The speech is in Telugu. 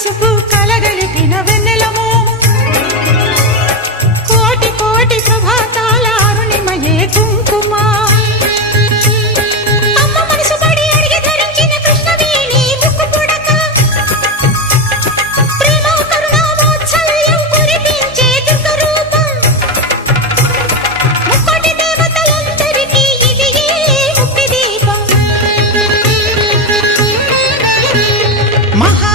పసుపు కలగలిపిన వెన్నెలమో కోటి కోటి ప్రభాతాల అరుణిమయే కుంకుమ అమ్మ మనసు పడి అడిగి ధరించిన కృష్ణవేణి ముక్కు పుడక ప్రేమ కరుణ వాత్సల్యం కురిపించే దుర్గ రూపం ముక్కోటి దేవతలందరికీ ఇది ముక్తి దీపం మహా